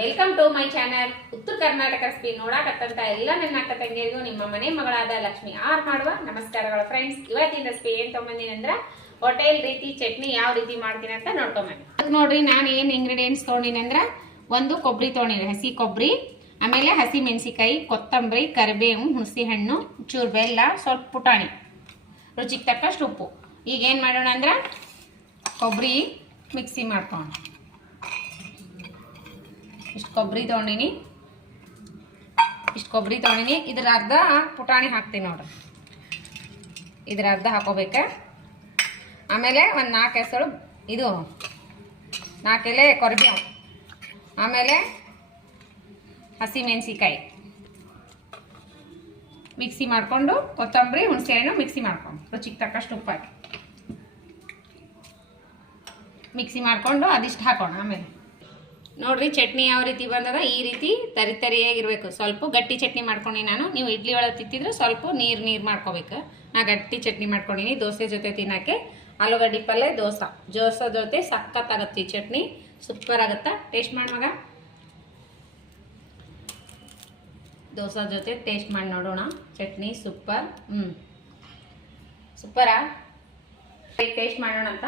Welcome to my channel. ಉತ್ತರ Karnataka recipe ನೋಡಾಕತ್ತಂತ ಎಲ್ಲ ನನ್ನ ಅಕ್ಕ ತಂಗಿಯರಿಗೂ ನಿಮ್ಮ ಮನೆ ಮಗಳಾದ ಲಕ್ಷ್ಮಿ ಆರ್ ಮಾಡುವ ನಮಸ್ಕಾರಗಳು ಫ್ರೆಂಡ್ಸ್. ಇವತ್ತಿನ ರೆಸಿಪಿ ಏನ್ ತಗೊಂಬಂದಿನಿ ಅಂದ್ರೆ ಹೋಟೆಲ್ ರೀತಿ ಚಟ್ನಿ ಯಾವ ರೀತಿ ಮಾಡ್ತೀನಿ ಅಂತ ನೋಡ್ಕೊಂಬನ್ನಿ. ನೋಡ್ರಿ, ನಾನು ಏನು ಇಂಗ್ರೀಡಿಯೆಂಟ್ಸ್ ತೊಗೊಂಡಿನಿ ಅಂದ್ರೆ ಒಂದು ಕೊಬ್ಬರಿ ತೊಗೊಂಡಿನಿ, ಹಸಿ ಕೊಬ್ಬರಿ, ಆಮೇಲೆ ಹಸಿ ಮೆಣಸಿಕಾಯಿ, ಕೊತ್ತಂಬರಿ, ಕರಿಬೇವು, ಹುಣಸೆ ಹಣ್ಣು, ಚೂರು ಬೆಲ್ಲ, ಸ್ವಲ್ಪ ಪುಟಾಣಿ, ರುಚಿಗೆ ತಕ್ಕಷ್ಟು ಉಪ್ಪು. ಈಗ ಏನು ಮಾಡೋಣ ಅಂದ್ರೆ ಕೊಬ್ಬರಿ ಮಿಕ್ಸಿ ಮಾಡ್ಕೊಂಡು ಇಷ್ಟು ಕೊಬ್ಬರಿ ತೊಗೊಂಡಿನಿ, ಇದ್ರ ಅರ್ಧ ಪುಟಾಣಿ ಹಾಕ್ತೀನಿ ನೋಡ್ರಿ, ಇದ್ರ ಅರ್ಧ ಹಾಕೋಬೇಕ. ಆಮೇಲೆ ಒಂದು 4 ಹೆಸರು ಇದು 4 ಎಲೆ ಕರಿಬೇವು, ಆಮೇಲೆ ಹಸಿ ಮೆಣಸಿಕಾಯಿ ಮಿಕ್ಸಿ ಮಾಡಿಕೊಂಡು, ಕೊತ್ತಂಬರಿ, ಹುಣಸೆ ಹಣ್ಣು ಮಿಕ್ಸಿ ಮಾಡ್ಕೊಂಡು, ರುಚಿಗೆ ತಕ್ಕಷ್ಟು ಉಪ್ಪು ಹಾಕಿ ಮಿಕ್ಸಿ ಮಾಡಿಕೊಂಡು ಅದಿಷ್ಟು ಹಾಕೋಣ. ಆಮೇಲೆ ನೋಡ್ರಿ ಚಟ್ನಿ ಯಾವ ರೀತಿ ಬಂದದ, ಈ ರೀತಿ ತರಿಯಾಗಿರ್ಬೇಕು. ಸ್ವಲ್ಪ ಗಟ್ಟಿ ಚಟ್ನಿ ಮಾಡ್ಕೊಂಡು ನಾನು, ನೀವು ಇಡ್ಲಿ ಒಳಗೆ ತಿಂತಿದ್ರೆ ಸ್ವಲ್ಪ ನೀರು ಮಾಡ್ಕೋಬೇಕು. ನಾ ಗಟ್ಟಿ ಚಟ್ನಿ ಮಾಡ್ಕೊಂಡಿನಿ ದೋಸೆ ಜೊತೆ ತಿನ್ನಕ್ಕೆ. ಆಲೂಗಡ್ಡೆ ಪಲ್ಯ ದೋಸೆ ಜೊತೆ ಸಖತ್ತಾಗತ್ತೆ ಈ ಚಟ್ನಿ, ಸೂಪರ್ ಆಗುತ್ತಾ. ಟೇಸ್ಟ್ ಮಾಡಿ ಮಗ, ದೋಸೆ ಜೊತೆ ಟೇಸ್ಟ್ ಮಾಡಿ ನೋಡೋಣ. ಚಟ್ನಿ ಸೂಪರ್, ಸೂಪರಾ, ಟೇಸ್ಟ್ ಮಾಡೋಣ ಅಂತ.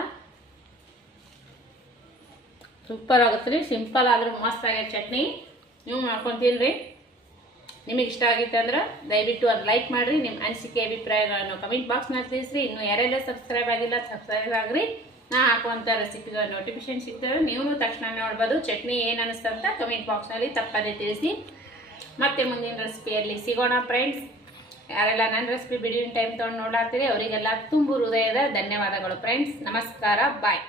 ಸೂಪರ್ ಆಗುತ್ತೆ ರೀ, ಸಿಂಪಲ್ ಆದರೂ ಮಸ್ತ್ ಆಗೈತೆ ಚಟ್ನಿ. ನೀವು ಮಾಡ್ಕೊತೀರಿ. ನಿಮಗೆ ಇಷ್ಟ ಆಗಿತ್ತು ಅಂದ್ರೆ ದಯವಿಟ್ಟು ಅದು ಲೈಕ್ ಮಾಡಿರಿ. ನಿಮ್ಮ ಅನಿಸಿಕೆ ಅಭಿಪ್ರಾಯಗಳನ್ನು ಕಮೆಂಟ್ ಬಾಕ್ಸ್ನಲ್ಲಿ ತಿಳಿಸ್ರಿ. ಇನ್ನು ಯಾರೆಲ್ಲ ಸಬ್ಸ್ಕ್ರೈಬ್ ಆಗಿಲ್ಲ ಸಬ್ಸ್ಕ್ರೈಬ್ ಆಗಿರಿ. ನಾ ಹಾಕುವಂಥ ರೆಸಿಪಿಗಳ ನೋಟಿಫಿಕೇಶನ್ ಸಿಗ್ತದೆ, ನೀವು ತಕ್ಷಣ ನೋಡ್ಬೋದು. ಚಟ್ನಿ ಏನು ಅನಿಸ್ತಂತ ಕಮೆಂಟ್ ಬಾಕ್ಸ್ನಲ್ಲಿ ತಪ್ಪದೇ ತಿಳಿಸಿ. ಮತ್ತೆ ಮುಂದಿನ ರೆಸಿಪಿಯಲ್ಲಿ ಸಿಗೋಣ ಫ್ರೆಂಡ್ಸ್. ಯಾರೆಲ್ಲ ನನ್ನ ರೆಸಿಪಿ ಬಿಡುವಿನ ಟೈಮ್ ತೊಗೊಂಡು ನೋಡಾಡ್ತೀರಿ ಅವರಿಗೆಲ್ಲ ತುಂಬು ಹೃದಯದ ಧನ್ಯವಾದಗಳು ಫ್ರೆಂಡ್ಸ್. ನಮಸ್ಕಾರ, ಬಾಯ್.